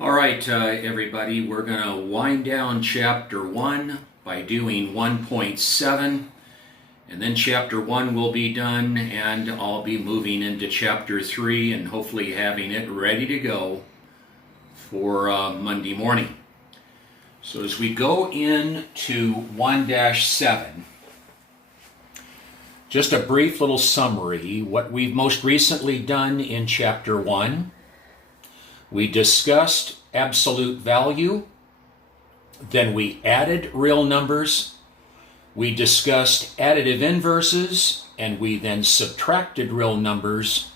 All right, everybody, we're going to wind down Chapter 1 by doing 1.7, and then Chapter 1 will be done, and I'll be moving into Chapter 3 and hopefully having it ready to go for Monday morning. So as we go into 1-7, just a brief little summary. What we've most recently done in Chapter 1, we discussed absolute value, then we added real numbers, we discussed additive inverses, and we then subtracted real numbers.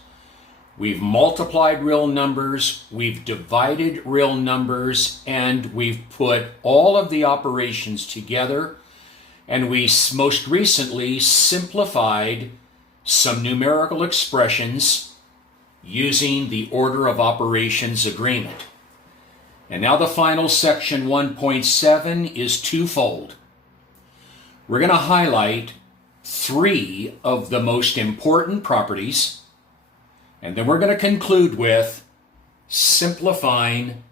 We've multiplied real numbers, we've divided real numbers, and we've put all of the operations together, and we most recently simplified some numerical expressions using the order of operations agreement. And now the final section 1.7 is twofold. We're going to highlight 3 of the most important properties, and then we're going to conclude with simplifying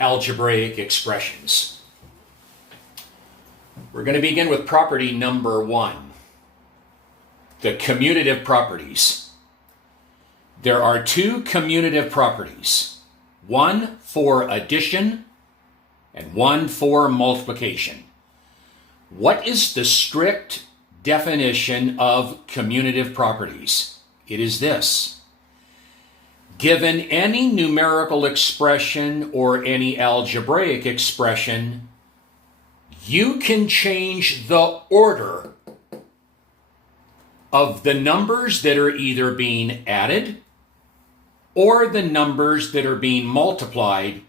algebraic expressions. We're going to begin with property number 1, the commutative properties. There are 2 commutative properties, one for addition and one for multiplication. What is the strict definition of commutative properties? It is this: given any numerical expression or any algebraic expression, you can change the order of the numbers that are either being added or the numbers that are being multiplied,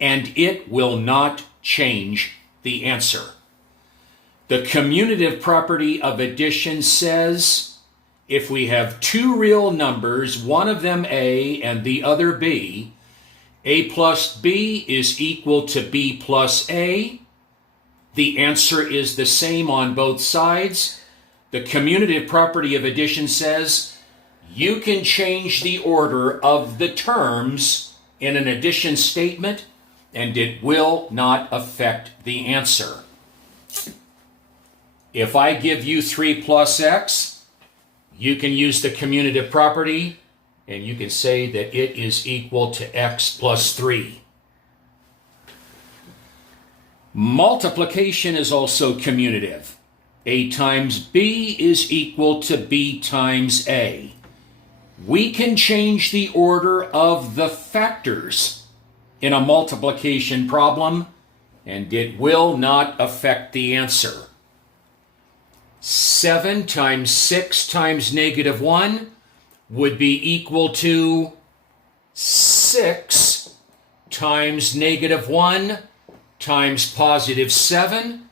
and it will not change the answer. The commutative property of addition says if we have 2 real numbers, one of them A and the other B, A plus B is equal to B plus A. The answer is the same on both sides. The commutative property of addition says you can change the order of the terms in an addition statement, and it will not affect the answer. If I give you 3 plus x, you can use the commutative property, and you can say that it is equal to x plus 3. Multiplication is also commutative. A times B is equal to B times A. We can change the order of the factors in a multiplication problem, and it will not affect the answer. 7 times 6 times negative 1 would be equal to 6 times negative 1 times positive 7.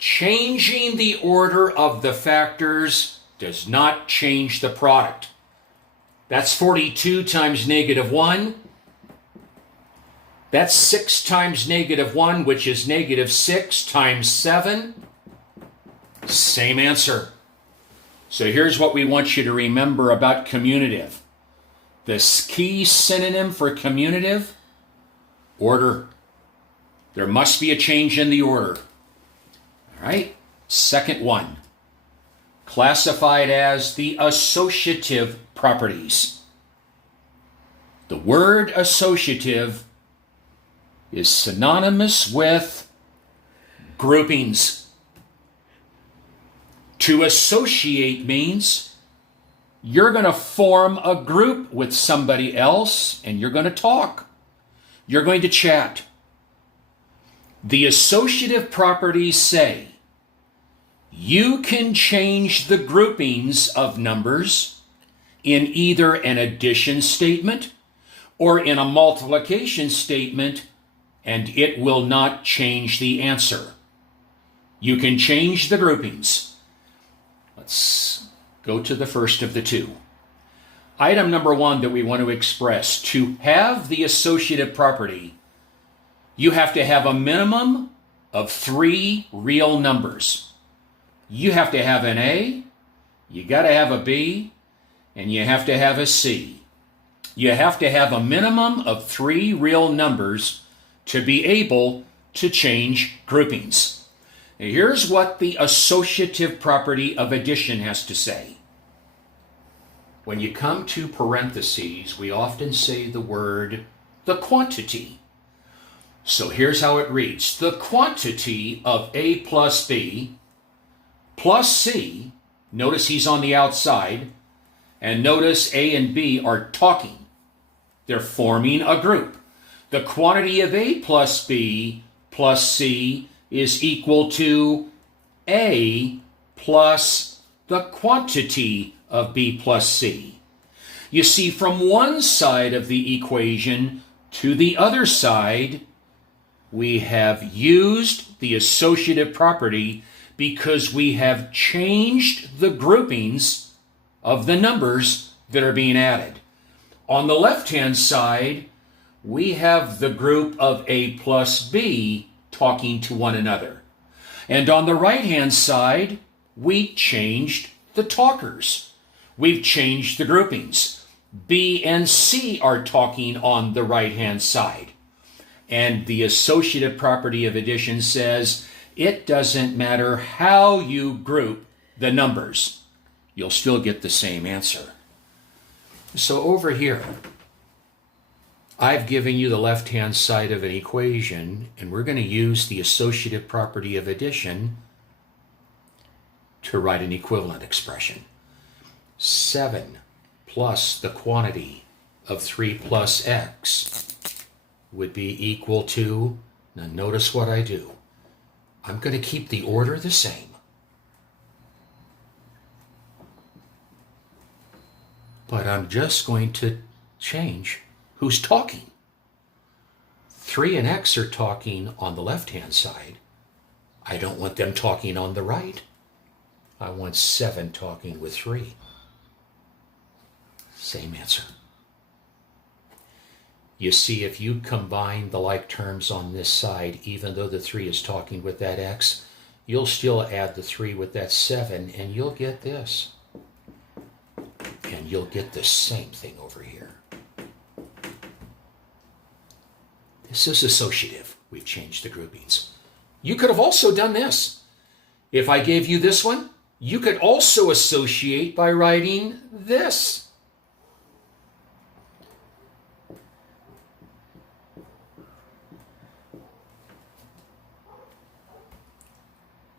Changing the order of the factors does not change the product. That's 42 times negative 1. That's 6 times negative 1, which is negative 6 times 7. Same answer. So here's what we want you to remember about commutative. The key synonym for commutative: order. There must be a change in the order. All right, second one, classified as the associative properties. The word associative is synonymous with groupings. To associate means you're going to form a group with somebody else and you're going to talk. You're going to chat. The associative properties say you can change the groupings of numbers in either an addition statement or in a multiplication statement, and it will not change the answer. You can change the groupings. Let's go to the first of the 2. Item number 1 that we want to express: to have the associative property, you have to have a minimum of 3 real numbers. You have to have an A, you got to have a B, and you have to have a C. You have to have a minimum of 3 real numbers to be able to change groupings. Here's what the associative property of addition has to say. When you come to parentheses, we often say the word the quantity. So here's how it reads. The quantity of A plus B plus C, notice he's on the outside, and notice A and B are talking. They're forming a group. The quantity of A plus B plus C is equal to A plus the quantity of B plus C. You see, from one side of the equation to the other side, we have used the associative property because we have changed the groupings of the numbers that are being added. On the left-hand side, we have the group of A plus B talking to one another. And on the right-hand side, we changed the talkers. We've changed the groupings. B and C are talking on the right-hand side. And the associative property of addition says it doesn't matter how you group the numbers. You'll still get the same answer. So over here, I've given you the left-hand side of an equation, and we're going to use the associative property of addition to write an equivalent expression. 7 plus the quantity of 3 plus x would be equal to, now notice what I do. I'm going to keep the order the same. But I'm just going to change who's talking. 3 and x are talking on the left-hand side. I don't want them talking on the right. I want 7 talking with 3. Same answer. You see, if you combine the like terms on this side, even though the 3 is talking with that x, you'll still add the 3 with that 7, and you'll get this. And you'll get the same thing over here. This is associative. We've changed the groupings. You could have also done this. If I gave you this one, you could also associate by writing this.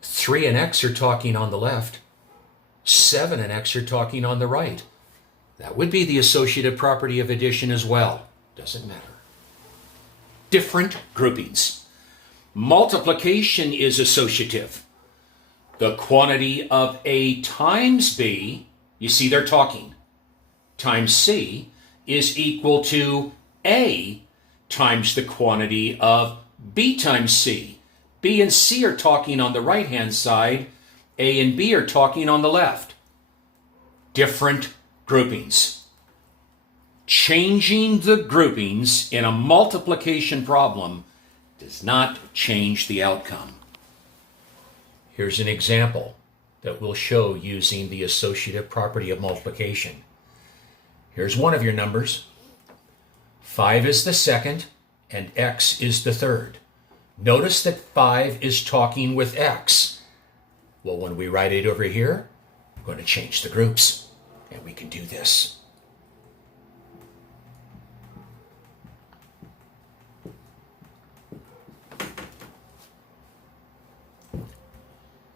Three and x are talking on the left. 7 and x are talking on the right. That would be the associative property of addition as well. Doesn't matter. Different groupings. Multiplication is associative. The quantity of A times B, you see they're talking, times C is equal to A times the quantity of B times C. B and C are talking on the right-hand side. A and B are talking on the left. Different groupings. Changing the groupings in a multiplication problem does not change the outcome. Here's an example that we'll show using the associative property of multiplication. Here's one of your numbers. 5 is the second, and x is the third. Notice that 5 is talking with x. Well, when we write it over here, we're going to change the groups, and we can do this.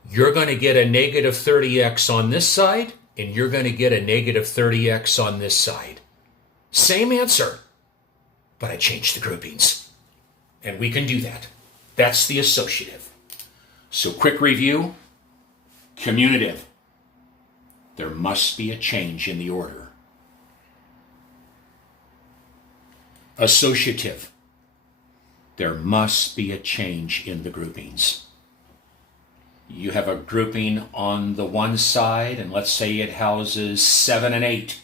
You're going to get a negative 30x on this side, and you're going to get a negative 30x on this side. Same answer, but I changed the groupings, and we can do that. That's the associative. So quick review. Commutative. There must be a change in the order. Associative. There must be a change in the groupings. You have a grouping on the one side, and let's say it houses 7 and 8.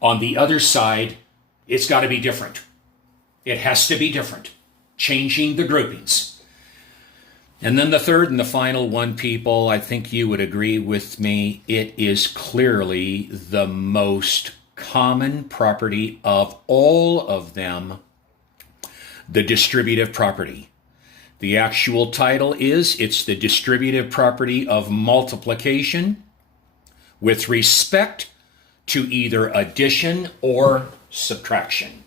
On the other side, it's got to be different. It has to be different. Changing the groupings. And then the third and the final one, people, I think you would agree with me, it is clearly the most common property of all of them, the distributive property. The actual title is, it's the distributive property of multiplication with respect to either addition or subtraction.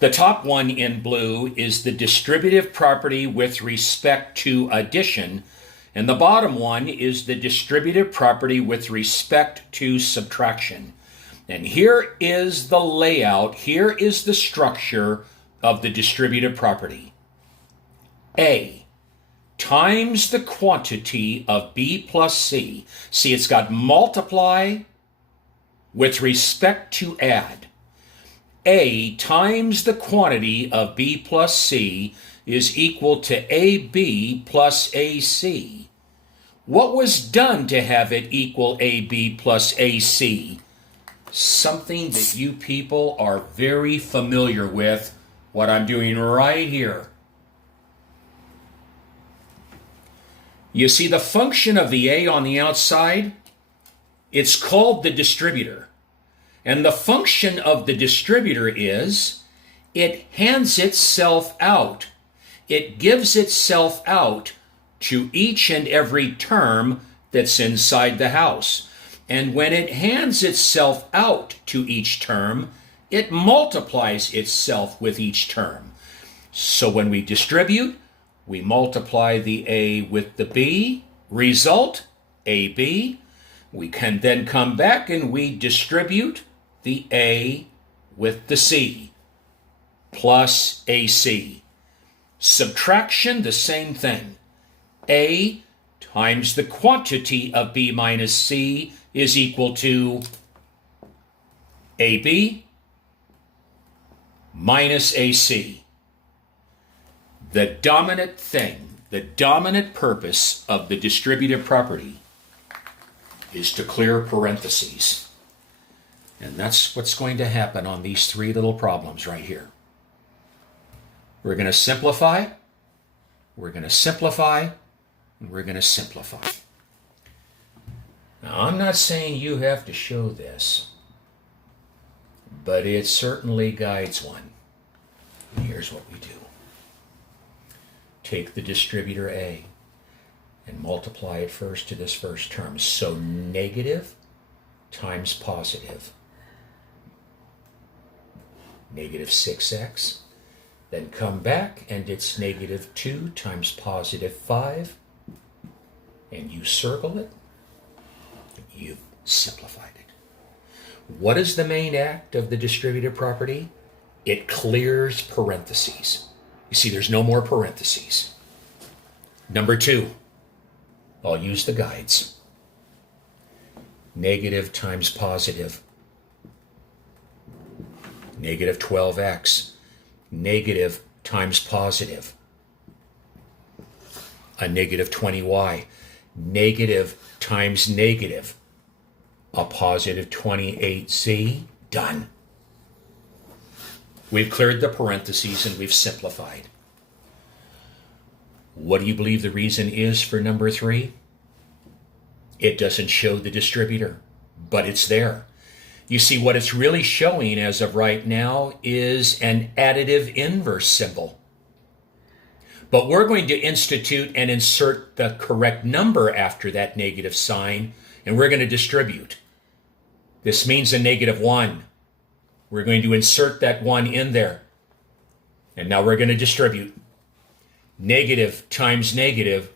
The top one in blue is the distributive property with respect to addition, and the bottom one is the distributive property with respect to subtraction. And here is the layout, here is the structure of the distributive property. A times the quantity of B plus C. See, it's got multiply with respect to add. A times the quantity of B plus C is equal to AB plus AC. What was done to have it equal AB plus AC? Something that you people are very familiar with, what I'm doing right here. You see the function of the A on the outside? It's called the distributor. And the function of the distributor is it hands itself out. It gives itself out to each and every term that's inside the house. And when it hands itself out to each term, it multiplies itself with each term. So when we distribute, we multiply the A with the B, result, AB. We can then come back and we distribute the A with the C, plus AC. Subtraction, the same thing. A times the quantity of B minus C is equal to AB minus AC. The dominant thing, the dominant purpose of the distributive property is to clear parentheses. And that's what's going to happen on these three little problems right here. We're going to simplify, we're going to simplify, and we're going to simplify. Now, I'm not saying you have to show this, but it certainly guides one. And here's what we do. Take the distributor A and multiply it first to this first term. So negative times positive. Negative 6x. Then come back and it's negative 2 times positive 5. And you circle it. You've simplified it. What is the main act of the distributive property? It clears parentheses. You see, there's no more parentheses. Number 2, I'll use the guides. Negative times positive. Negative 12x. Negative times positive. A negative 20y. Negative times negative. A positive 28z. Done. We've cleared the parentheses and we've simplified. What do you believe the reason is for number 3? It doesn't show the distributor, but it's there. You see, what it's really showing as of right now is an additive inverse symbol. But we're going to institute and insert the correct number after that negative sign, and we're going to distribute. This means a negative 1. We're going to insert that 1 in there. And now we're going to distribute. Negative times negative,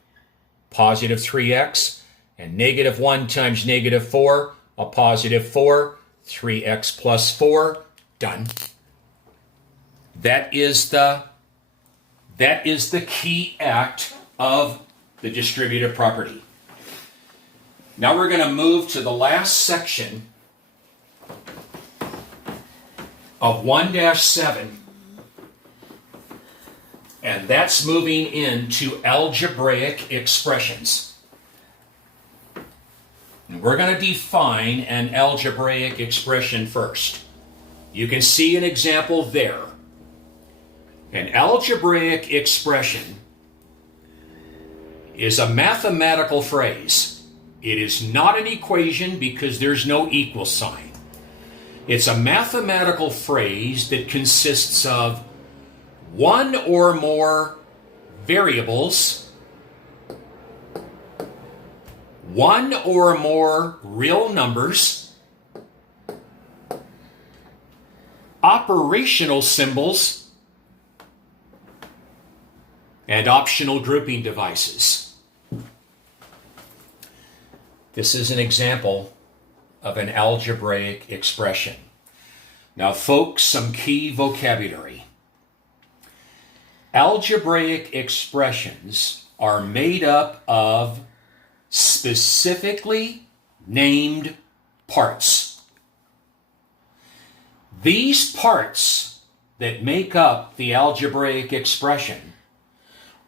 positive 3x, and negative 1 times negative 4, a positive 4, 3x plus 4, done. That is the key act of the distributive property. Now we're going to move to the last section of 1-7, and that's moving into algebraic expressions. And we're going to define an algebraic expression first. You can see an example there. An algebraic expression is a mathematical phrase. It is not an equation because there's no equal sign. It's a mathematical phrase that consists of one or more variables, one or more real numbers, operational symbols, and optional grouping devices. This is an example of an algebraic expression. Now, folks, some key vocabulary. Algebraic expressions are made up of specifically named parts. These parts that make up the algebraic expression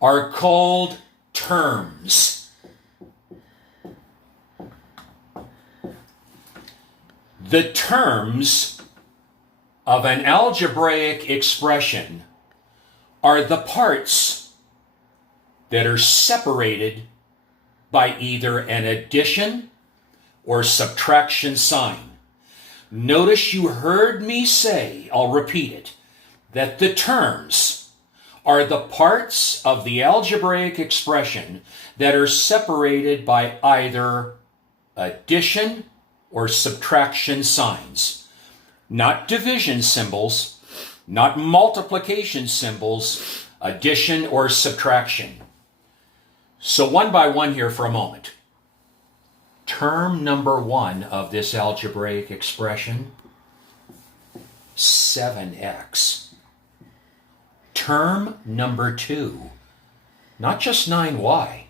are called terms. The terms of an algebraic expression are the parts that are separated by either an addition or subtraction sign. Notice you heard me say, I'll repeat it, that the terms are the parts of the algebraic expression that are separated by either addition or subtraction signs. Not division symbols, not multiplication symbols, addition or subtraction. So one by one here for a moment. Term number one of this algebraic expression, 7x. Term number two, not just 9y,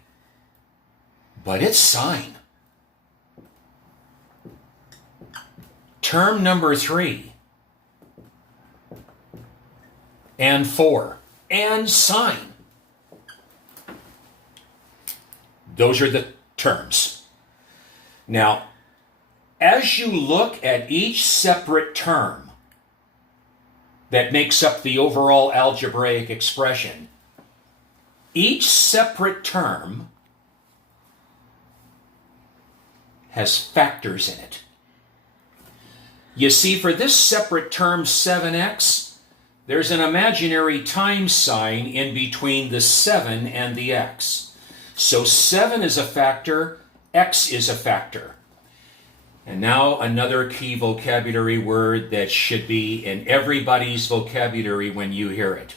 but its sign. Term number three, and 4, and sign. Those are the terms. Now, as you look at each separate term that makes up the overall algebraic expression, each separate term has factors in it. You see, for this separate term 7x, there's an imaginary times sign in between the 7 and the x. So 7 is a factor, x is a factor. And now another key vocabulary word that should be in everybody's vocabulary when you hear it.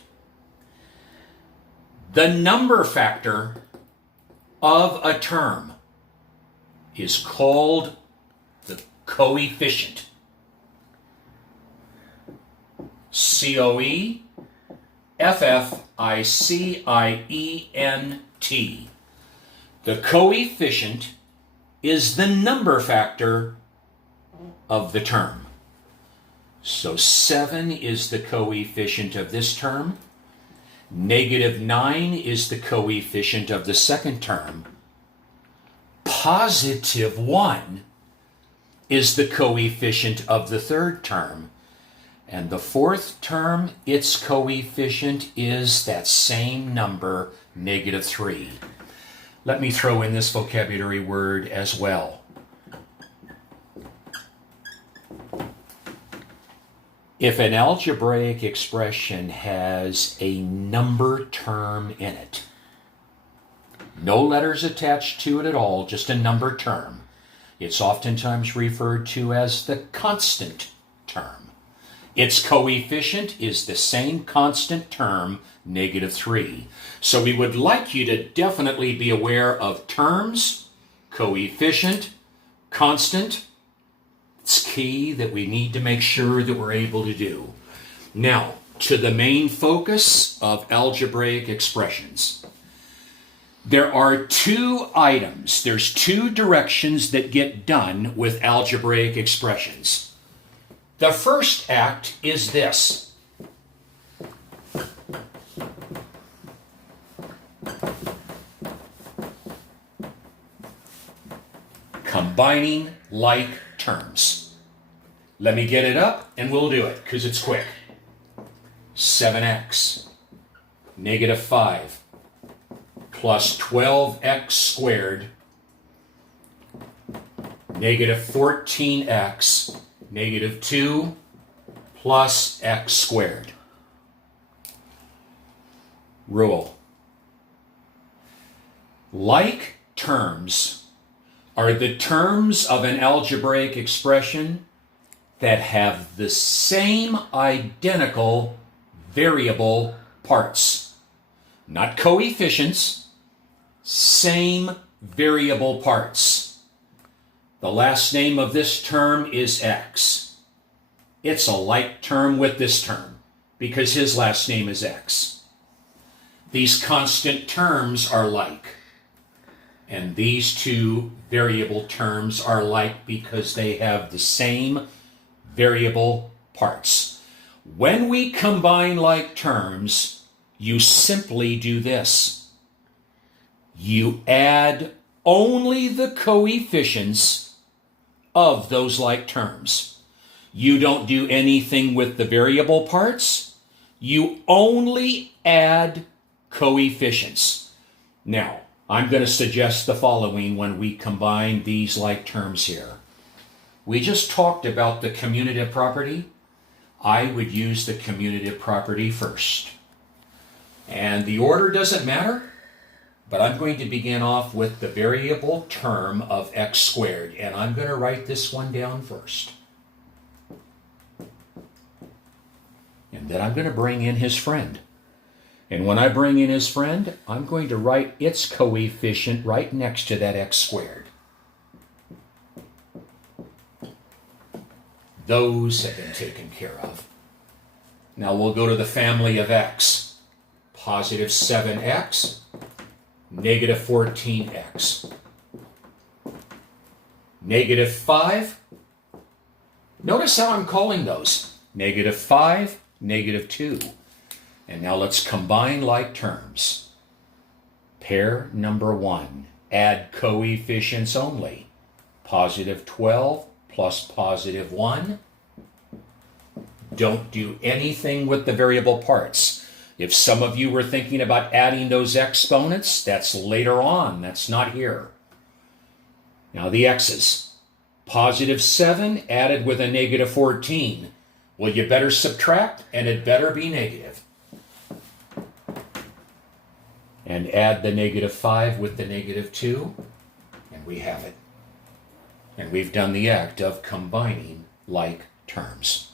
The number factor of a term is called the coefficient. C-O-E-F-F-I-C-I-E-N-T. The coefficient is the number factor of the term. So 7 is the coefficient of this term. -9 is the coefficient of the second term. +1 is the coefficient of the third term. And the fourth term, its coefficient is that same number, -3. Let me throw in this vocabulary word as well. If an algebraic expression has a number term in it, no letters attached to it at all, just a number term, it's oftentimes referred to as the constant term. Its coefficient is the same constant term, -3. So we would like you to definitely be aware of terms, coefficient, constant. It's key that we need to make sure that we're able to do. Now, to the main focus of algebraic expressions. There are two items, there's two directions that get done with algebraic expressions. The first act is this. Combining like terms. Let me get it up and we'll do it because it's quick. 7x -5 plus 12x squared -14x negative 2 plus x squared. Rule. Like terms are the terms of an algebraic expression that have the same identical variable parts. Not coefficients, same variable parts. The last name of this term is x. It's a like term with this term because his last name is x. These constant terms are like, and these two variable terms are like because they have the same variable parts. When we combine like terms, you simply do this. You add only the coefficients of those like terms. You don't do anything with the variable parts. You only add coefficients. Now, I'm going to suggest the following when we combine these like terms here. We just talked about the commutative property. I would use the commutative property first. And the order doesn't matter, but I'm going to begin off with the variable term of x squared, and I'm going to write this one down first. And then I'm going to bring in his friend. And when I bring in his friend, I'm going to write its coefficient right next to that x squared. Those have been taken care of. Now we'll go to the family of x. Positive 7x, negative 14x. Negative 5. Notice how I'm calling those. Negative 5, negative 2. And now let's combine like terms. Pair number 1. Add coefficients only. Positive 12 plus positive 1. Don't do anything with the variable parts. If some of you were thinking about adding those exponents, that's later on. That's not here. Now the x's. Positive 7 added with a negative 14. Well, you better subtract, and it better be negative. And add the negative 5 with the negative 2, and we have it. And we've done the act of combining like terms.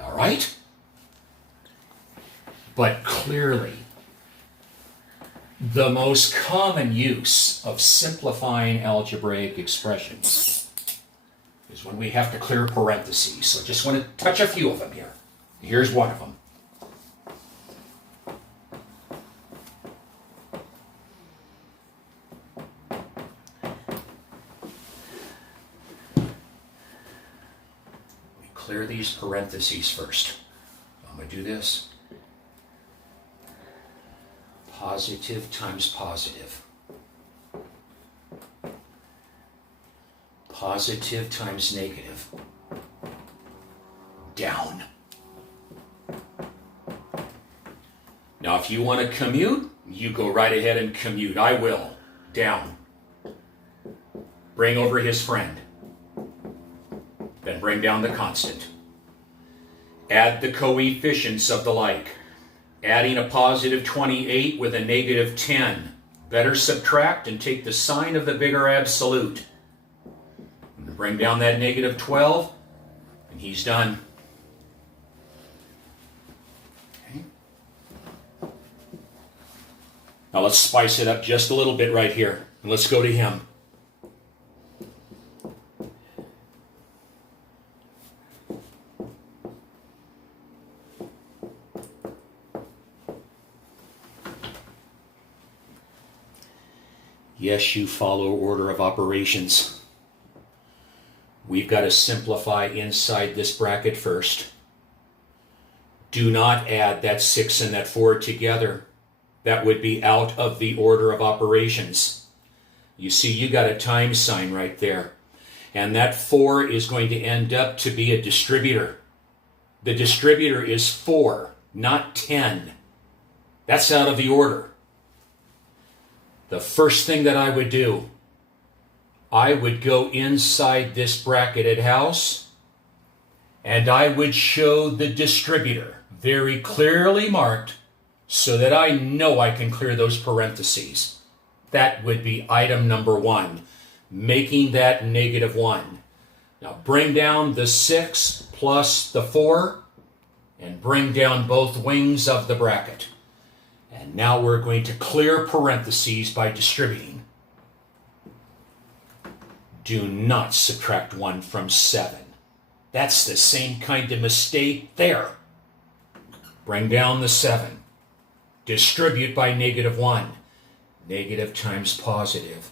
All right? But clearly, the most common use of simplifying algebraic expressions is when we have to clear parentheses. So just want to touch a few of them here. Here's one of them. We clear these parentheses first. I'm going to do this. Positive times positive. Positive times negative. Down. Now, if you want to commute, you go right ahead and commute. I will. Down. Bring over his friend. Then bring down the constant. Add the coefficients of the like. Adding a positive 28 with a negative 10. Better subtract and take the sign of the bigger absolute. And bring down that negative 12, and he's done. Okay. Now let's spice it up just a little bit right here. And let's go to him. Yes, you follow order of operations. We've got to simplify inside this bracket first. Do not add that 6 and that 4 together. That would be out of the order of operations. You see, you got a times sign right there. And that 4 is going to end up to be a distributor. The distributor is 4, not 10. That's out of the order. The first thing that I would do, I would go inside this bracketed house and I would show the distributor very clearly marked so that I know I can clear those parentheses. That would be item number 1, making that -1. Now bring down the 6 plus the 4 and bring down both wings of the bracket. And now we're going to clear parentheses by distributing. Do not subtract 1 from 7. That's the same kind of mistake there. Bring down the 7. Distribute by -1. Negative times positive.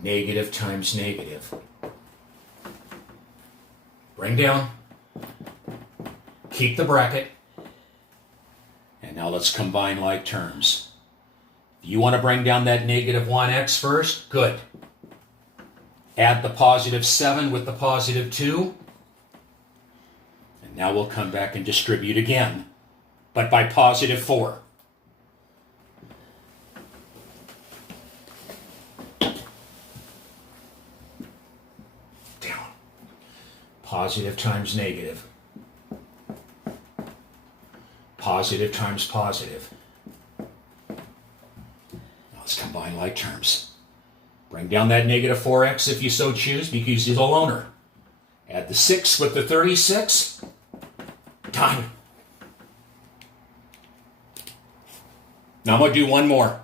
Negative times negative. Bring down. Keep the bracket. And now let's combine like terms. You want to bring down that -1x first? Good. Add the +7 with the +2. And now we'll come back and distribute again, but by +4. Down. Positive times negative. Positive times positive. Now let's combine like terms. Bring down that -4x if you so choose, because you're the loner. Add the 6 with the 36. Done. Now I'm going to do one more.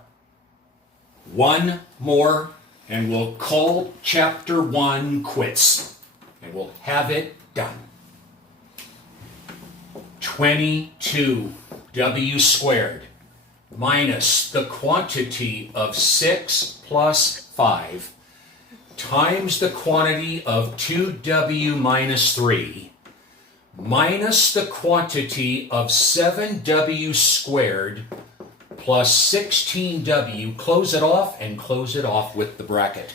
One more, and we'll call chapter 1 quits. And we'll have it done. 22w squared minus the quantity of 6 plus 5 times the quantity of 2w minus 3 minus the quantity of 7w squared plus 16w. Close it off and close it off with the bracket.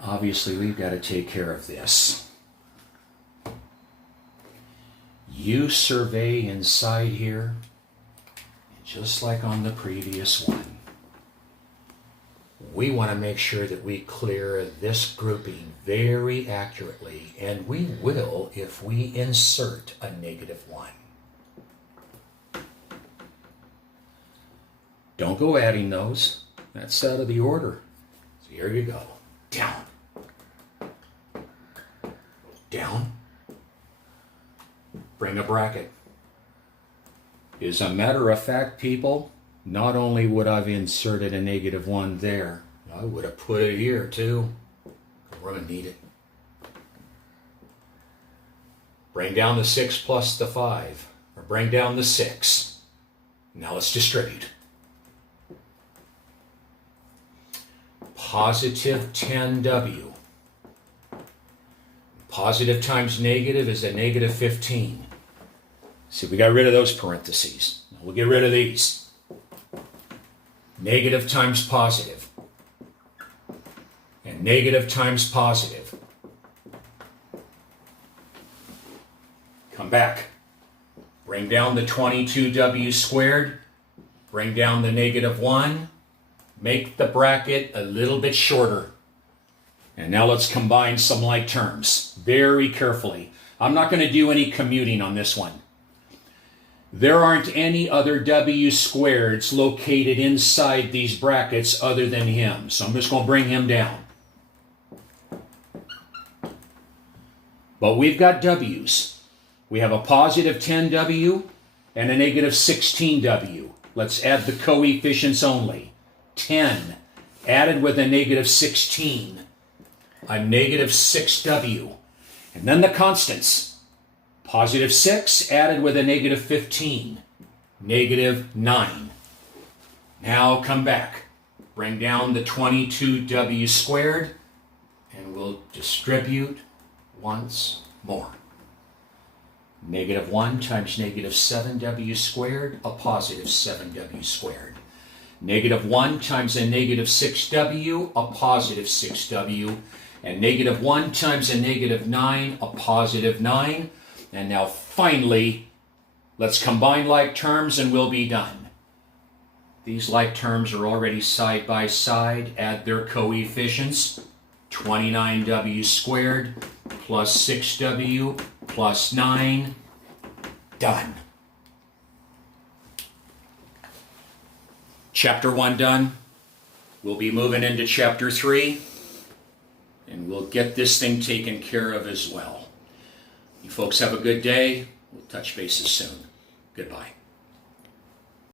Obviously, we've got to take care of this. You survey inside here, just like on the previous one. We want to make sure that we clear this grouping very accurately, and we will if we insert a -1. Don't go adding those. That's out of the order. So here you go. Down. Down. Bring a bracket. As a matter of fact, people, not only would I have inserted a -1 there, I would have put it here too. We're going to need it. Bring down the 6 plus the 5, or bring down the 6. Now let's distribute. Positive 10w. Positive times negative is a -15. See, we got rid of those parentheses. Now we'll get rid of these. Negative times positive. And negative times positive. Come back. Bring down the 22w squared. Bring down the -1. Make the bracket a little bit shorter. And now let's combine some like terms very carefully. I'm not going to do any commuting on this one. There aren't any other w squareds located inside these brackets other than him. So I'm just going to bring him down. But we've got w's. We have a positive 10w and a negative 16w. Let's add the coefficients only. 10 added with a negative 16. A negative 6w. And then the constants. Positive 6 added with a negative 15. Negative 9. Now come back. Bring down the 22w squared. And we'll distribute once more. -1 times negative 7w squared, a positive 7w squared. -1 times a negative 6w, a positive 6w. And -1 times a negative 9, a positive 9. And now finally, let's combine like terms and we'll be done. These like terms are already side by side. Add their coefficients. 29w squared plus 6w plus 9. Done. Chapter 1 done. We'll be moving into Chapter 3, and we'll get this thing taken care of as well. You folks have a good day. We'll touch bases soon. Goodbye.